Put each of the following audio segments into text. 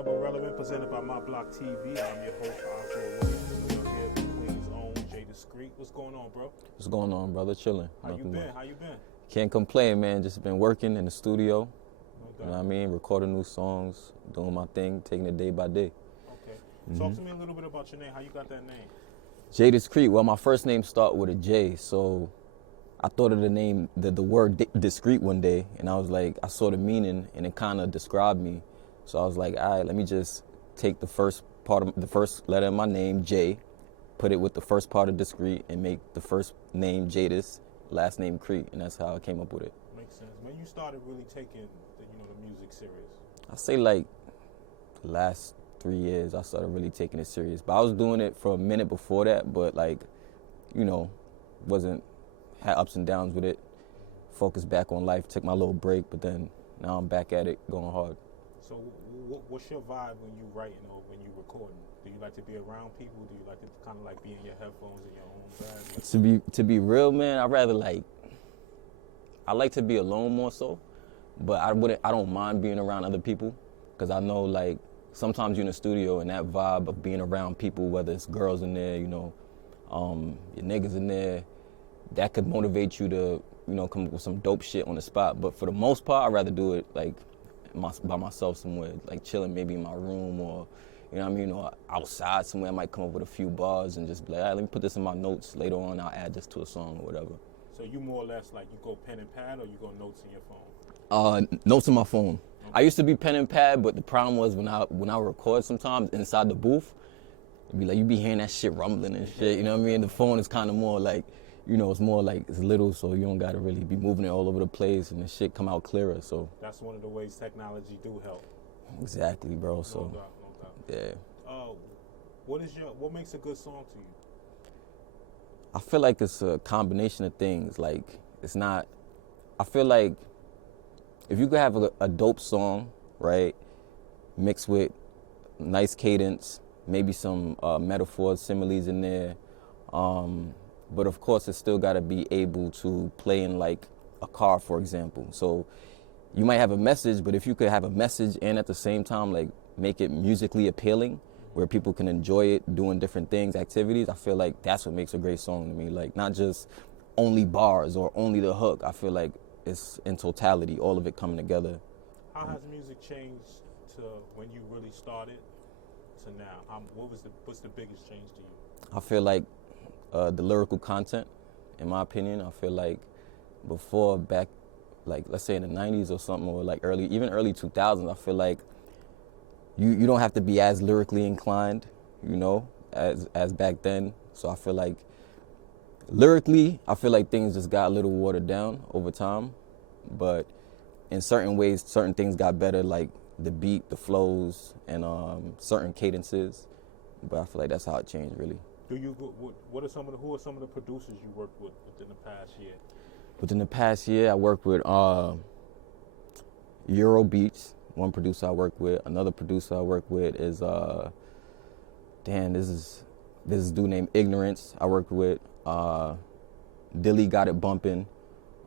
Number Relevant, presented by My Block TV. I'm your host, Oscar Williams. I'm here with Queen's own Jaydis Crete. What's going on, bro? What's going on, brother? Chilling. How you been? Can't complain, man. Just been working in the studio. No doubt. You know what I mean? Recording new songs, doing my thing, taking it day by day. Okay. Talk to me a little bit about your name. How you got that name? Jaydis Crete. Well, my first name starts with a J, so I thought of the name, the word discreet one day, and I was like, I saw the meaning, and it kind of described me. So I was like, all right, let me just take the first letter of my name, J, put it with the first part of discreet, and make the first name Jaydis, last name Crete, and that's how I came up with it. Makes sense. When you started really taking the music serious? I say like the last 3 years I started really taking it serious. But I was doing it for a minute before that, but like, had ups and downs with it. Focused back on life, took my little break, but then now I'm back at it, going hard. So what's your vibe when you writing or when you recording? Do you like to be around people? Do you like to kind of like be in your headphones in your own bag? To be real, man, I like to be alone more so, but I don't mind being around other people, because I know like sometimes you're in the studio and that vibe of being around people, whether it's girls in there, your niggas in there, that could motivate you to, come up with some dope shit on the spot. But for the most part, I'd rather do it like by myself somewhere, like chilling maybe in my room or, or outside somewhere. I might come up with a few bars and just be like, all right, let me put this in my notes. Later on, I'll add this to a song or whatever. So you more or less like you go pen and pad or you go notes in your phone? Notes in my phone. Okay. I used to be pen and pad, but the problem was when I record sometimes inside the booth, it'd be like you be hearing that shit rumbling and shit. You know what I mean? The phone is kind of more like, it's more like it's little, so you don't gotta really be moving it all over the place, and the shit come out clearer. So that's one of the ways technology do help. Exactly, bro. So no doubt. Yeah. What makes a good song to you? I feel like it's a combination of things. Like I feel like if you could have a dope song, right, mixed with nice cadence, maybe some metaphors, similes in there, but of course it's still got to be able to play in like a car, for example. So you might have a message, but if you could have a message and at the same time like make it musically appealing, where people can enjoy it doing different things, activities, I feel like that's what makes a great song to me. Like not just only bars or only the hook. I feel like it's in totality, all of it coming together. How has music changed to when you really started to now? What's the biggest change to you? I feel like the lyrical content, in my opinion. I feel like before, back, like let's say in the 90s or something, or like early 2000s, I feel like you don't have to be as lyrically inclined, as back then. So I feel like lyrically, I feel like things just got a little watered down over time, but in certain ways, certain things got better, like the beat, the flows, and certain cadences. But I feel like that's how it changed, really. Who are some of the producers you worked with within the past year? Within the past year, I worked with Euro Beats, one producer I work with. Another producer I work with is this is dude named Ignorance I worked with. Dilly Got It Bumpin'.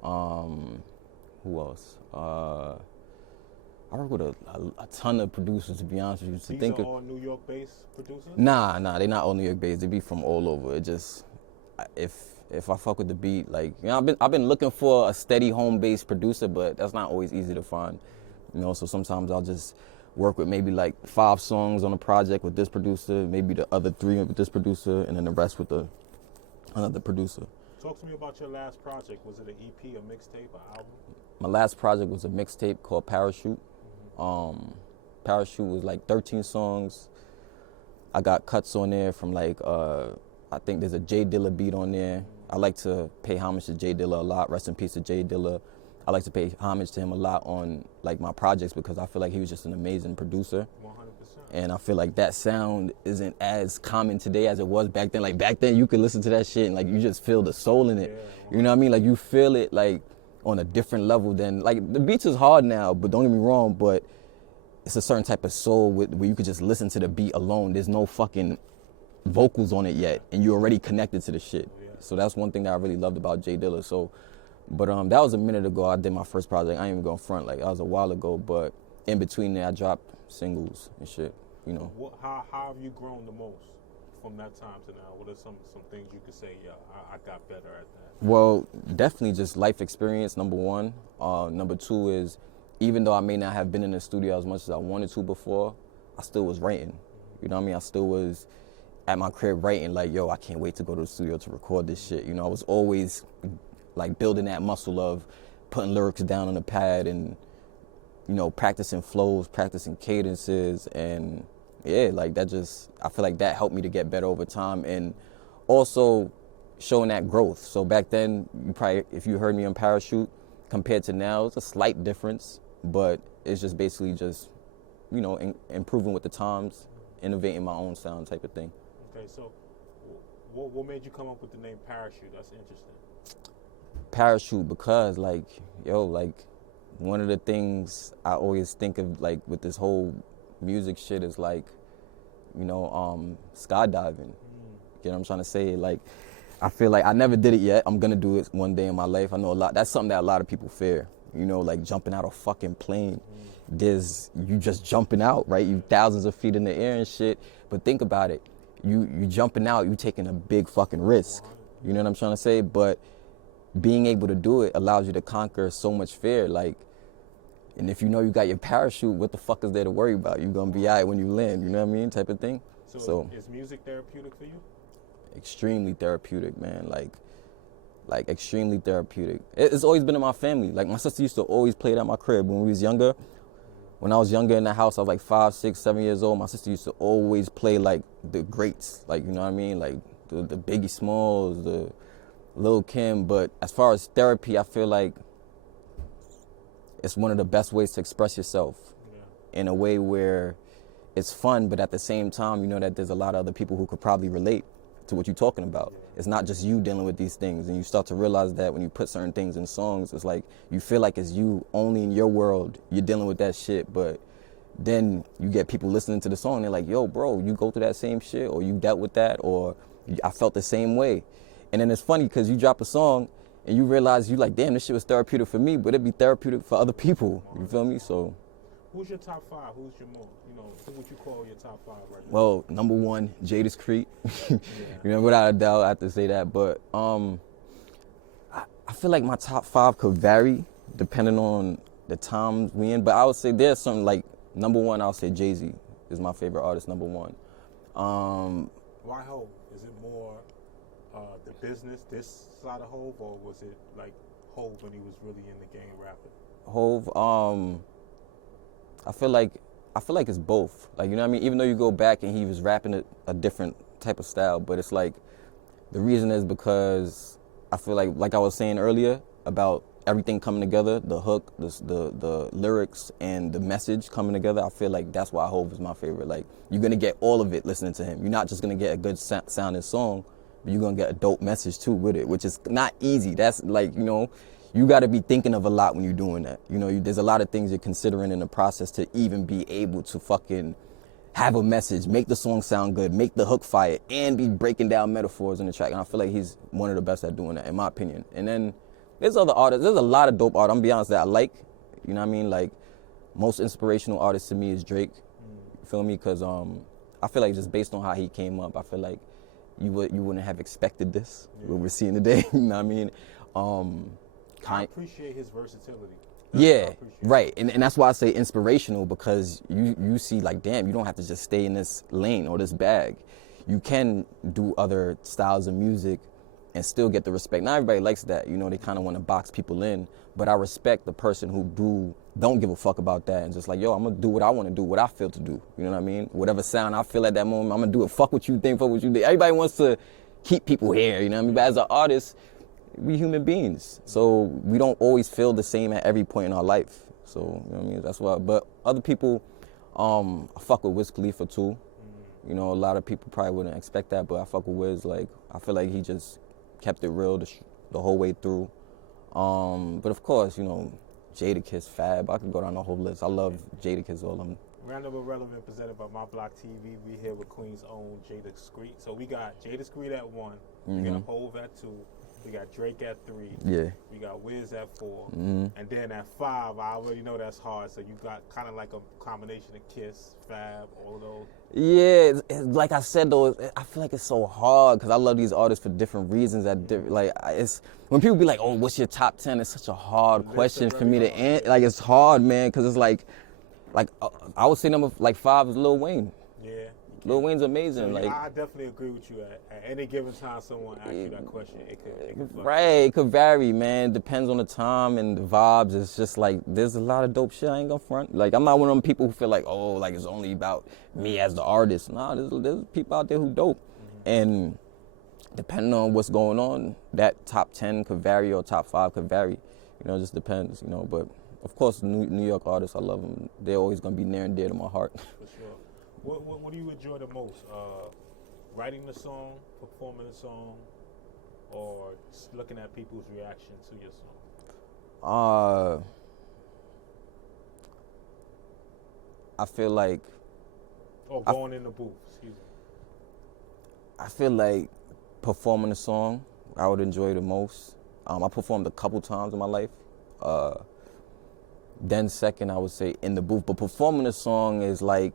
Who else? I work with a ton of producers, to be honest with you. These are all New York-based producers? Nah, they're not all New York-based. They be from all over. It just, if I fuck with the beat, like, I've been looking for a steady home-based producer, but that's not always easy to find. So sometimes I'll just work with maybe like 5 songs on a project with this producer, maybe the other 3 with this producer, and then the rest with another producer. Talk to me about your last project. Was it an EP, a mixtape, an album? My last project was a mixtape called Parachute. Parachute was like 13 songs. I got cuts on there from like, I think there's a J Dilla beat on there. I like to pay homage to J Dilla a lot. Rest in peace to J Dilla. I like to pay homage to him a lot on like my projects, because I feel like he was just an amazing producer. 100%. And I feel like that sound isn't as common today as it was back then. Like back then you could listen to that shit and like you just feel the soul in it. Yeah, you know what I mean? Like you feel it like on a different level than, like the beats is hard now, but don't get me wrong, but it's a certain type of soul where you could just listen to the beat alone. There's no fucking vocals on it yet, and you're already connected to the shit. Yeah. So that's one thing that I really loved about J Dilla. So, but that was a minute ago. I did my first project. I ain't even gonna front, like that was a while ago. But in between there, I dropped singles and shit, you know. How have you grown the most from that time to now? What are some things you could say, yeah, I got better at that? Well, definitely just life experience, number one. Number two is, even though I may not have been in the studio as much as I wanted to before, I still was writing. You know what I mean? I still was at my crib writing like, yo, I can't wait to go to the studio to record this shit. You know, I was always like building that muscle of putting lyrics down on the pad and, you know, practicing flows, practicing cadences, and yeah, like that just, I feel like that helped me to get better over time, and also showing that growth. So back then, you probably, if you heard me on Parachute, compared to now, it's a slight difference, but it's just basically just, you know, improving with the times, innovating my own sound type of thing. Okay, so what made you come up with the name Parachute? That's interesting. Parachute because, like, yo, like, one of the things I always think of, like, with this whole music shit is, like, you know, skydiving. You know what I'm trying to say? Like, I feel like I never did it yet. I'm gonna do it one day in my life. I know that's something that a lot of people fear. You know, like jumping out of a fucking plane. You just jumping out, right? You thousands of feet in the air and shit. But think about it. You jumping out, you taking a big fucking risk. You know what I'm trying to say? But being able to do it allows you to conquer so much fear. Like, and if you know you got your parachute, what the fuck is there to worry about? You're gonna be all right when you land, you know what I mean? Type of thing. So is music therapeutic for you? Extremely therapeutic, man. Like extremely therapeutic. It's always been in my family. Like, my sister used to always play it at my crib when we was younger. When I was younger in the house, I was like 5, 6, 7 years old. My sister used to always play like the greats, like, you know what I mean? Like the Biggie Smalls, the Lil Kim. But as far as therapy, I feel like it's one of the best ways to express yourself in a way where it's fun, but at the same time, you know that there's a lot of other people who could probably relate to what you're talking about. It's not just you dealing with these things, and you start to realize that when you put certain things in songs, it's like you feel like it's you only in your world, you're dealing with that shit, but then you get people listening to the song, they're like, yo, bro, you go through that same shit, or you dealt with that, or I felt the same way. And then it's funny because you drop a song and you realize you like, damn, this shit was therapeutic for me, but it'd be therapeutic for other people, you feel me? So who's your top 5? Who's your more, you know, who would you call your top 5 right now? Well, number one, Jaydis Crete. You know, without a doubt, I have to say that. But I feel like my top 5 could vary depending on the times we in. But I would say there's something like, number one, I'll say Jay-Z is my favorite artist, number one. Why Hov? Is it more the business, this side of Hov, or was it like Hov when he was really in the game rapping? Hov, I feel like it's both. Like, you know what I mean? Even though you go back and he was rapping a different type of style, but it's like, the reason is because I feel like I was saying earlier about everything coming together, the hook, the lyrics, and the message coming together. I feel like that's why Hov is my favorite. Like, you're gonna get all of it listening to him. You're not just gonna get a good sounding song, but you're gonna get a dope message too with it, which is not easy. That's like, you know, you got to be thinking of a lot when you're doing that. You know, there's a lot of things you're considering in the process to even be able to fucking have a message, make the song sound good, make the hook fire, and be breaking down metaphors in the track. And I feel like he's one of the best at doing that, in my opinion. And then there's other artists. There's a lot of dope art, I'm gonna be honest, that I like. You know what I mean? Like, most inspirational artist to me is Drake. You feel me? Because I feel like just based on how he came up, I feel like you wouldn't have expected this, what we're seeing today. You know what I mean? I appreciate his versatility. Right. And that's why I say inspirational, because you see, like, damn, you don't have to just stay in this lane or this bag. You can do other styles of music and still get the respect. Not everybody likes that. You know, they kind of want to box people in. But I respect the person who don't give a fuck about that and just like, yo, I'm going to do what I want to do, what I feel to do. You know what I mean? Whatever sound I feel at that moment, I'm going to do it. Fuck what you think, fuck what you think. Everybody wants to keep people here, you know what I mean? But as an artist, we human beings, so we don't always feel the same at every point in our life. So, you know what I mean? That's why. But other people, I fuck with Wiz Khalifa too. You know, a lot of people probably wouldn't expect that, but I fuck with Wiz. Like, I feel like he just kept it real the whole way through. But of course, you know, Jadakiss, Fab. I could go down the whole list. I love Jadakiss, all of them. Random but Relevant, presented by My Block TV. We here with Queen's own Jaydis Crete. So we got Jaydis Crete at 1. We got Hov at 2. We got Drake at 3. Yeah. We got Wiz at 4. Mm-hmm. And then at 5, I already know that's hard. So you got kind of like a combination of Kiss, Fab, all of those. Yeah, like I said though, I feel like it's so hard because I love these artists for different reasons. It's when people be like, "Oh, what's your top 10?" It's such a hard question for me to answer. Like it's hard, man, because it's like I would say number like 5 is Lil Wayne. Yeah. Lil Wayne's amazing. So, like I definitely agree with you. At any given time, someone asks you that question, it could right, it could vary, man. Depends on the time and the vibes. It's just like there's a lot of dope shit. I ain't gonna front. Like I'm not one of them people who feel like, oh, like it's only about me as the artist. Nah, there's people out there who dope, and depending on what's going on, that top 10 could vary or top 5 could vary. You know, it just depends. You know, but of course, New York artists, I love them. They're always gonna be near and dear to my heart. For sure. What do you enjoy the most? Writing the song, performing the song, or just looking at people's reaction to your song? I feel like. Or going in the booth, excuse me. I feel like performing the song, I would enjoy the most. I performed a couple times in my life. Then second, I would say in the booth. But performing the song is like,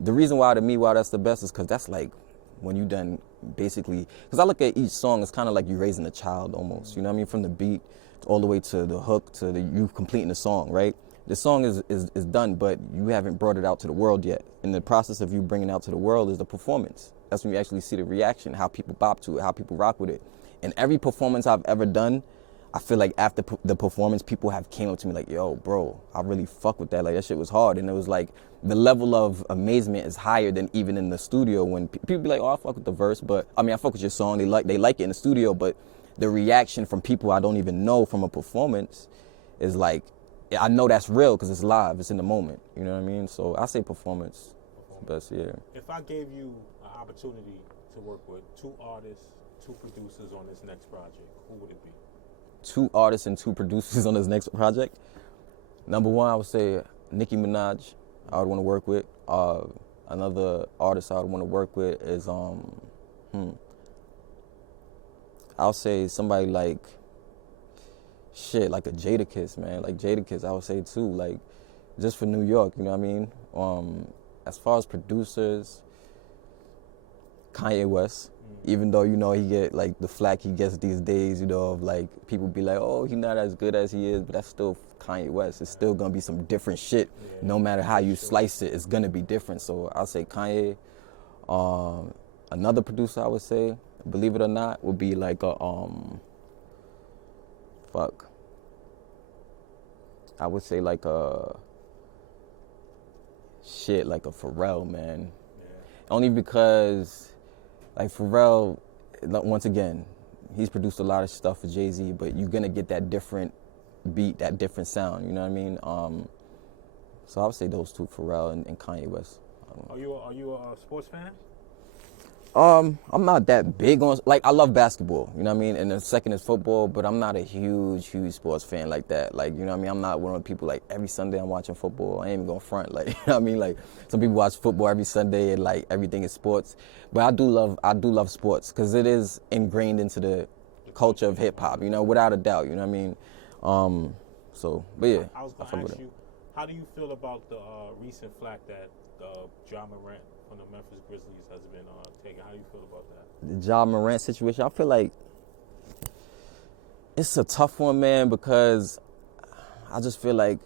the reason why to me why that's the best is because that's like when you done basically, because I look at each song, it's kind of like you raising a child almost, you know what I mean? From the beat all the way to the hook to you completing the song, right? The song is done, but you haven't brought it out to the world yet. In the process of you bringing it out to the world is the performance. That's when you actually see the reaction, how people bop to it, how people rock with it. And every performance I've ever done, I feel like after the performance, people have came up to me like, yo, bro, I really fuck with that. Like, that shit was hard. And it was like, the level of amazement is higher than even in the studio when people be like, oh, I fuck with the verse, but, I mean, I fuck with your song. They like it in the studio, but the reaction from people I don't even know from a performance is like, I know that's real because it's live. It's in the moment. You know what I mean? So I say performance. Best, yeah. If I gave you an opportunity to work with 2 artists, 2 producers on this next project, who would it be? 2 artists and 2 producers on this next project. Number 1, I would say Nicki Minaj. I would want to work with. Another artist I would want to work with is I'll say somebody like like a Jaydis, man. Like Jaydis, I would say too. Like just for New York, you know what I mean? As far as producers, Kanye West. Even though, you know, he get like the flack he gets these days, you know, of like people be like, oh, he's not as good as he is, but that's still Kanye West. It's still gonna be some different shit. No matter how you slice it, it's gonna be different. So I'll say Kanye. Another producer I would say, believe it or not, would be like a I would say like a like a Pharrell, man. Only because like Pharrell, once again, he's produced a lot of stuff for Jay-Z, but you're gonna get that different beat, that different sound, you know what I mean? So I would say those 2, Pharrell and Kanye West. Are you a sports fan? I'm not that big on, like, I love basketball, you know what I mean? And the second is football, but I'm not a huge sports fan like that. Like, you know what I mean? I'm not one of the people, like, every Sunday I'm watching football. I ain't even gonna front, like, you know what I mean? Like, some people watch football every Sunday and, like, everything is sports. But I do love sports, because it is ingrained into the culture of hip-hop, you know, without a doubt, you know what I mean? But yeah. I was gonna ask you, how do you feel about the recent flack that Ja Morant from the Memphis Grizzlies has been taken? How do you feel about that? The Ja Morant situation, I feel like it's a tough one, man, because I just feel like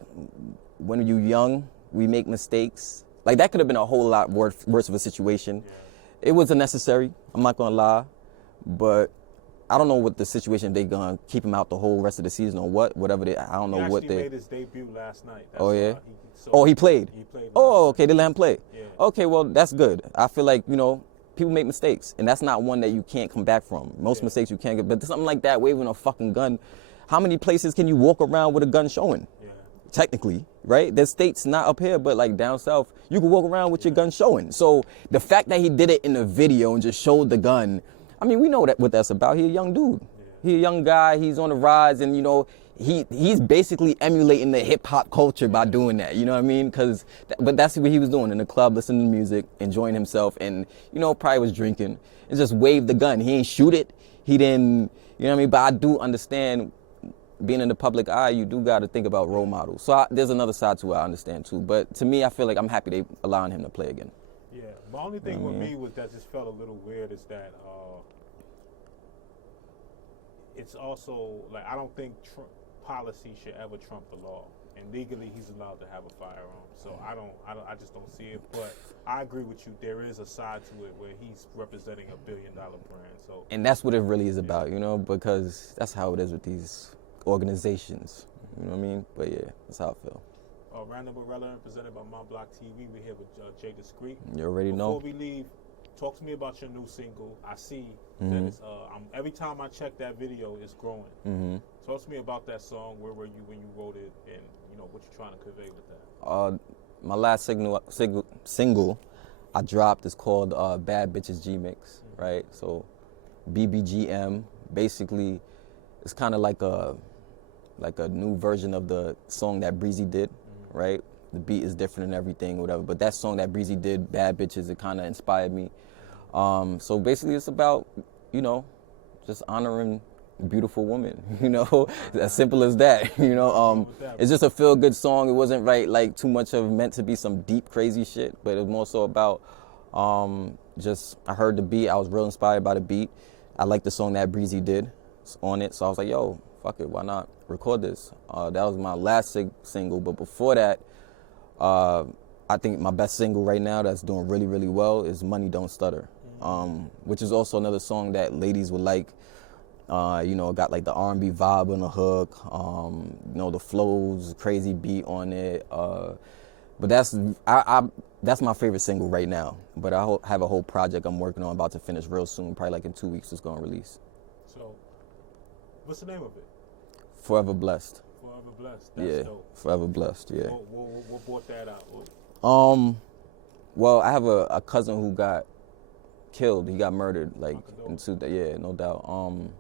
when you're young, we make mistakes. Like, that could have been a whole lot worse of a situation. Yeah. It wasn't necessary, I'm not gonna lie, but I don't know what the situation, they gonna keep him out the whole rest of the season or whatever I don't know what they. He made his debut last night. That's yeah? He played? He played. Oh, okay, they let him play. Yeah. Okay, well, that's good. I feel like, you know, people make mistakes, and that's not one that you can't come back from. Most mistakes you can't get, but something like that, waving a fucking gun, how many places can you walk around with a gun showing? Yeah. Technically, right? There's states not up here, but like down south, you can walk around with your gun showing. So the fact that he did it in the video and just showed the gun, I mean, we know that what that's about. He's a young dude. He's a young guy. He's on the rise, and you know, he's basically emulating the hip hop culture by doing that. You know what I mean? But that's what he was doing in the club, listening to music, enjoying himself, and you know, probably was drinking and just waved the gun. He ain't shoot it. He didn't, You know what I mean? But I do understand being in the public eye, you do got to think about role models. So there's another side to it I understand too. But to me, I feel like I'm happy they allowing him to play again. Yeah, my only thing with me was that just felt a little weird is that it's also like I don't think policy should ever trump the law, and legally he's allowed to have a firearm. So I just don't see it. But I agree with you. There is a side to it where he's representing $1 billion brand. So and that's what it really is about, you know, because that's how it is with these organizations. You know what I mean? But yeah, that's how I feel. Random Irrelevant presented by My Block TV. We're here with Jaydis Crete. You already know. Before we leave, talk to me about your new single. I see that it's every time I check that video, it's growing. Talk to me about that song. Where were you when you wrote it, and you know what you're trying to convey with that? My last single I dropped is called Bad Bitches G-Mix, right? So BBGM, basically, it's kind of like a new version of the song that Breezy did, right? The beat is different and everything, whatever. But that song that Breezy did, Bad Bitches, it kind of inspired me. So basically, it's about, you know, just honoring beautiful women, you know, as simple as that, you know. It's just a feel-good song. It wasn't like too much of meant to be some deep, crazy shit, but it was more so about just, I heard the beat. I was real inspired by the beat. I liked the song that Breezy did on it, so I was like, yo, fuck it, why not record this? That was my last single, but before that, I think my best single right now that's doing really, really well is Money Don't Stutter, which is also another song that ladies would like. You know, got like the R&B vibe on the hook, you know, the flows, crazy beat on it. But that's my favorite single right now. But I have a whole project I'm working on, about to finish real soon, probably like in 2 weeks it's gonna release. So, what's the name of it? Forever Blessed. Forever Blessed. That's dope. Forever Blessed. Yeah. What brought that out? Well, I have a cousin who got killed. He got murdered, like yeah, no doubt.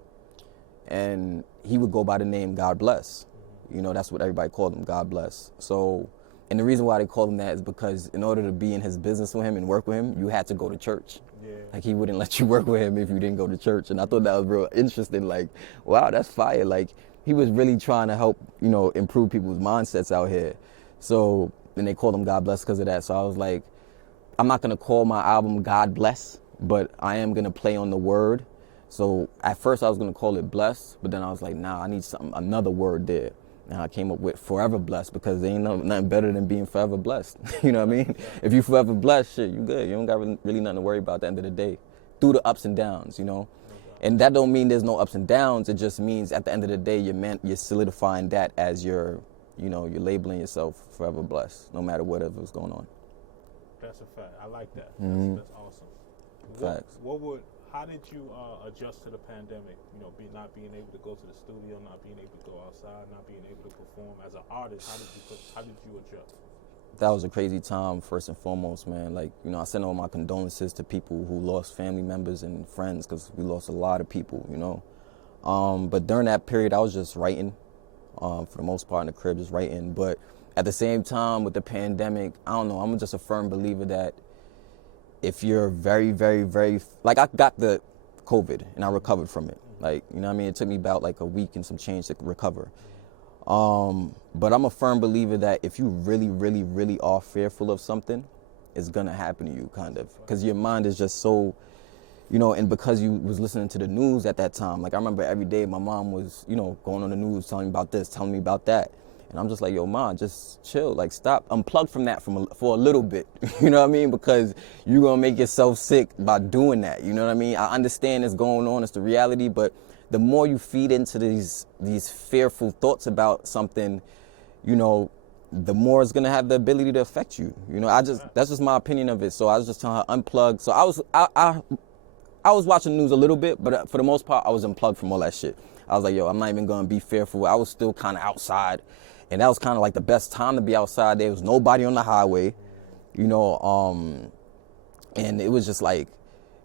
And he would go by the name God Bless. You know, that's what everybody called him, God Bless. So, and the reason why they called him that is because in order to be in his business with him and work with him, you had to go to church. Yeah. Like, he wouldn't let you work with him if you didn't go to church. And I thought that was real interesting. Like, wow, that's fire. Like, he was really trying to help, you know, improve people's mindsets out here. So, and they called him God Bless because of that. So I was like, I'm not going to call my album God Bless, but I am going to play on the word. So at first I was going to call it Blessed, but then I was like, nah, I need another word there. And I came up with Forever Blessed, because there ain't nothing better than being forever blessed. You know what I mean? Yeah. If you forever blessed, shit, you good. You don't got really nothing to worry about at the end of the day. Through the ups and downs, you know? And that don't mean there's no ups and downs. It just means at the end of the day, you're solidifying that as your, you know, you're labeling yourself forever blessed, no matter whatever's going on. That's a fact. I like that. That's awesome. Facts. How did you adjust to the pandemic? You know, not being able to go to the studio, not being able to go outside, not being able to perform as an artist. How did you adjust? That was a crazy time, first and foremost, man. Like, you know, I send all my condolences to people who lost family members and friends, because we lost a lot of people, you know. But during that period, I was just writing, for the most part in the crib, just writing. But at the same time, with the pandemic, I don't know, I'm just a firm believer that if you're very, very, very, like, I got the COVID and I recovered from it. Like, you know what I mean? It took me about like a week and some change to recover. But I'm a firm believer that if you really, really, really are fearful of something, it's gonna happen to you, kind of. Because your mind is just so, you know, and because you was listening to the news at that time, like, I remember every day my mom was, you know, going on the news, telling me about this, telling me about that. And I'm just like, yo, Mom, just chill. Like, stop. Unplug from that for a little bit. You know what I mean? Because you're going to make yourself sick by doing that. You know what I mean? I understand it's going on. It's the reality. But the more you feed into these fearful thoughts about something, you know, the more it's going to have the ability to affect you. You know, that's just my opinion of it. So I was just telling her, unplug. So I was watching the news a little bit, but for the most part, I was unplugged from all that shit. I was like, yo, I'm not even going to be fearful. I was still kind of outside. And that was kind of like the best time to be outside. There was nobody on the highway, you know, and it was just like,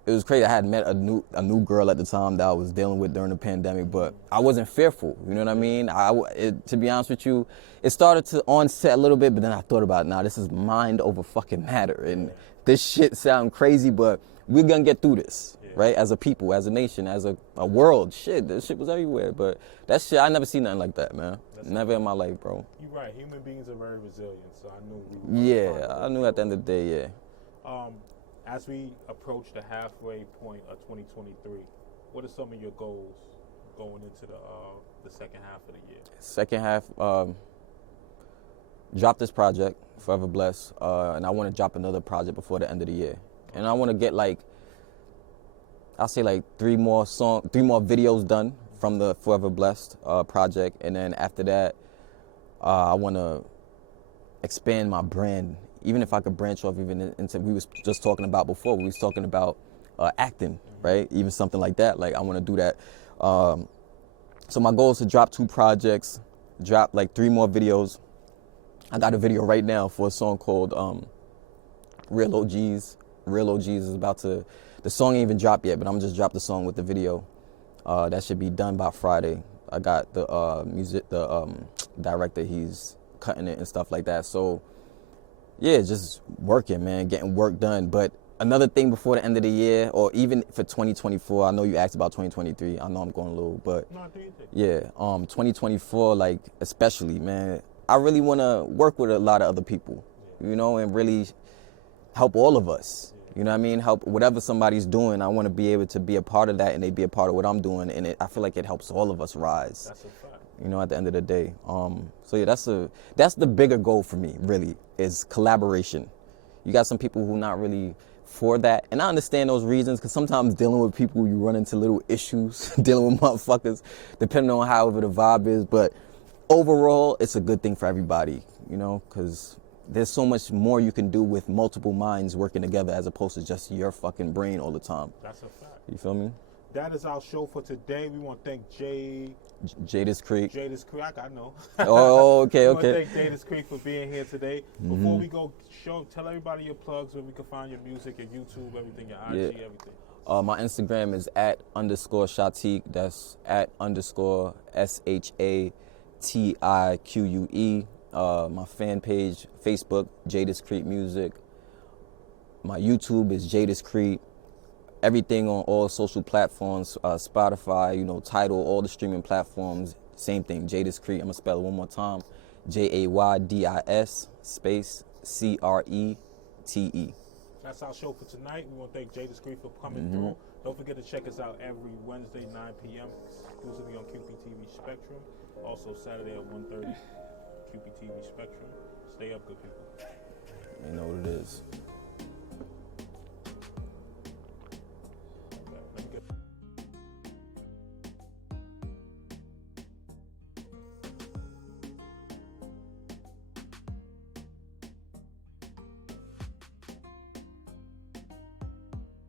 it was crazy. I had met a new girl at the time that I was dealing with during the pandemic, but I wasn't fearful, you know what I mean? To be honest with you, it started to onset a little bit, but then I thought about, nah, this is mind over fucking matter. And this shit sound crazy, but we're gonna get through this. right? As a people, as a nation, as a world. Shit, this shit was everywhere. But that shit, I never seen nothing like that, man. Never in my life, bro. You're right. Human beings are very resilient, so I knew we were. Yeah, I knew at the end of the day, yeah. As we approach the halfway point of 2023, what are some of your goals going into the second half of the year? Second half, drop this project, Forever Blessed, and I want to drop another project before the end of the year. And I want to get I'll say 3 more videos done from the Forever Blessed project, and then after that, I want to expand my brand. Even if I could branch off even into, we was just talking about before, we was talking about acting, right? Even something like that. I want to do that. So my goal is to drop 2 projects, drop 3 more videos. I got a video right now for a song called Real OGs. Real OGs is about to, the song ain't even dropped yet, but I'm just drop the song with the video. That should be done by Friday. I got the director, he's cutting it and stuff like that. So yeah, just working, man, getting work done. But another thing before the end of the year, or even for 2024, I know you asked about 2023. I know I'm going a little, but no, I do you think? Yeah, 2024, especially, man, I really want to work with a lot of other people, and really help all of us. You know what I mean? Help whatever somebody's doing. I want to be able to be a part of that, and they be a part of what I'm doing, and I feel like it helps all of us rise. That's a fact. At the end of the day. So yeah, that's the bigger goal for me, really, is collaboration. You got some people who not really for that, and I understand those reasons, because sometimes dealing with people, you run into little issues, dealing with motherfuckers, depending on however the vibe is, but overall, it's a good thing for everybody, because there's so much more you can do with multiple minds working together as opposed to just your fucking brain all the time. That's a fact. You feel me? That is our show for today. We want to thank Jaydis Crete. Jaydis Crete, I know. Oh, okay, we want to okay. thank Jaydis Crete for being here today. Before we go, tell everybody your plugs, where we can find your music, your YouTube, everything, your IG, everything. My Instagram is @_Shatique. That's @_SHATIQUE. My fan page, Facebook, Jaydis Crete Music. My YouTube is Jaydis Crete. Everything on all social platforms, Spotify, Tidal, all the streaming platforms, same thing, Jaydis Crete. I'm going to spell it one more time. JAYDIS space CRETE. That's our show for tonight. We want to thank Jaydis Crete for coming through. Don't forget to check us out every Wednesday, 9 p.m., exclusively on QPTV Spectrum. Also Saturday at 1:30, QPTV Spectrum. Stay up, good people. You know what it is.